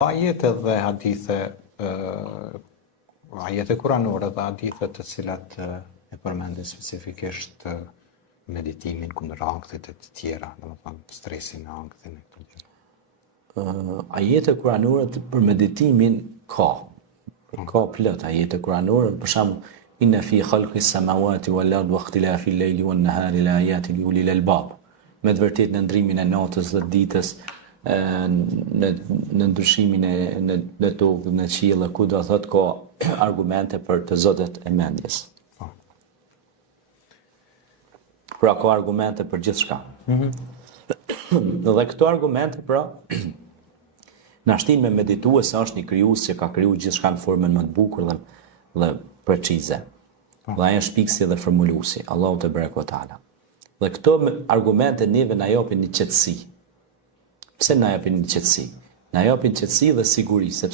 Ajete dhe hadithe, ajete kuranore dhe hadithe të cilat e përmendin specifikisht meditimin kundër ankthit e të tjera, domethënë stresin e ankthit e këto gjëra. Ajete kuranore për meditimin ka plot ajete kuranore, për shembull inna fi khalqis samawati wal ardi wa ikhtilafil layli wan nahari la ayatin li ulil albab. Me të vërtetë në ndrimin e natës dhe ditës, në ndryshimin në tokë, në qiell, ku do thotë ka argumente për të zotët e mendjes. Pra ka argumente për gjithçka. Dhe këto argumente pra na shtin me meditue se është një krijues që ka krijuar gjithçka në formën më të bukur dhe precize. Dhe ai është piksi dhe formuluesi, Allahu te barekuhu teala. Dhe këto argumente neve na japin një qetësi. Pse na japin një qetësi? Na japin qetësi dhe siguri, sepse